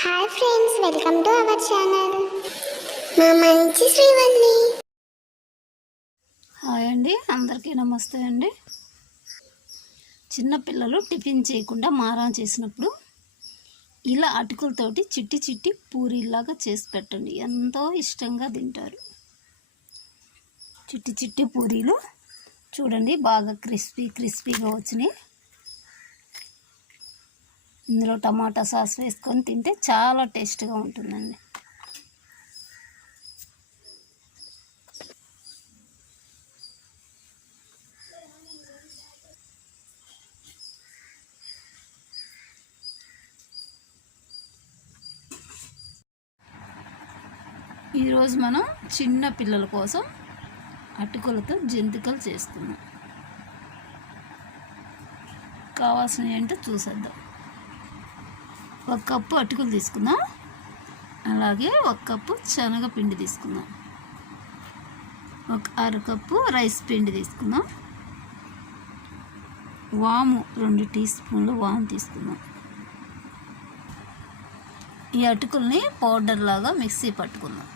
Hi friends, welcome to our channel. మా మంచి Srivalli. Hi అండి, అందరికీ నమస్తే అండి. చిన్నపిల్లలు టిఫిన్ చేయకుండా మారం చేసినప్పుడు ఇలా అటుకులతోటి చిట్టి చిట్టి పూరీలాగా చేసి పెట్టండి, ఎంతో ఇష్టంగా తింటారు. చిట్టి చిట్టి పూరీలు చూడండి, బాగా క్రిస్పీగా వచ్చినాయి. ఇందులో టమాటా సాస్ వేసుకొని తింటే చాలా టేస్ట్గా ఉంటుందండి. ఈరోజు మనం చిన్న పిల్లల కోసం అటుకులతో జంతికలు చేస్తున్నాం. కావాల్సినవి ఏంటో చూసేద్దాం. 1 కప్పు అటుకులు తీసుకుందాం. అలాగే 1 కప్పు శనగపిండి తీసుకుందాం. 1/2 కప్పు రైస్ పిండి తీసుకుందాం. వాము 2 టీ స్పూన్లు వాము తీసుకుందాం. ఈ అటుకుల్ని పౌడర్ లాగా మిక్సీ పట్టుకుందాం.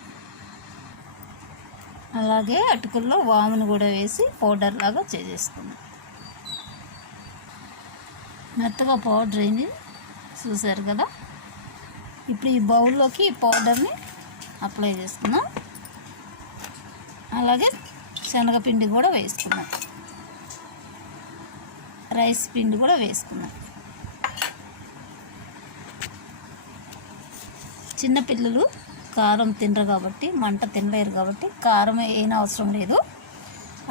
అలాగే అటుకుల్లో వామును కూడా వేసి పౌడర్ లాగా చేసేసుకుందాం. మెత్తగా పౌడర్ అయింది, చూసారు కదా. ఇప్పుడు ఈ బౌల్లోకి ఈ పౌడర్ని అప్లై చేసుకుందాం. అలాగే శనగపిండి కూడా వేసుకుందాం, రైస్ పిండి కూడా వేసుకుందాం. చిన్నపిల్లలు కారం తినరు కాబట్టి, మంట తినలేరు కాబట్టి కారం ఏం అవసరం లేదు.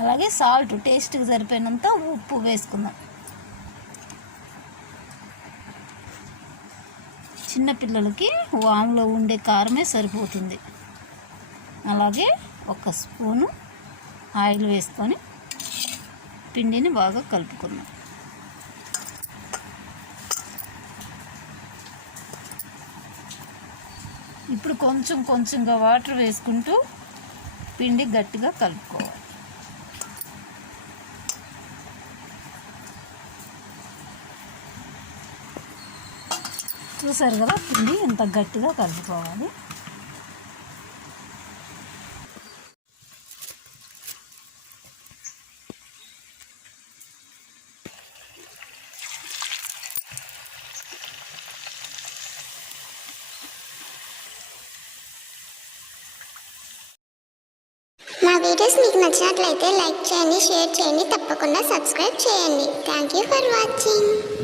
అలాగే సాల్ట్ టేస్ట్కి సరిపోయినంత ఉప్పు వేసుకుందాం. చిన్నపిల్లలకి వాములో ఉండే కారమే సరిపోతుంది. అలాగే 1 స్పూను ఆయిల్ వేసుకొని పిండిని బాగా కలుపుకుందాం. ఇప్పుడు కొంచెంగా వాటర్ వేసుకుంటూ పిండి గట్టిగా కలుపుకోవాలి. చూసారు కదా, పిండి ఎంత గట్టిగా కలుపుకోవాలి. మా వీడియోస్ మీకు నచ్చినట్లయితే లైక్ చేయండి, షేర్ చేయండి, తప్పకుండా సబ్స్క్రైబ్ చేయండి. Thank you for watching.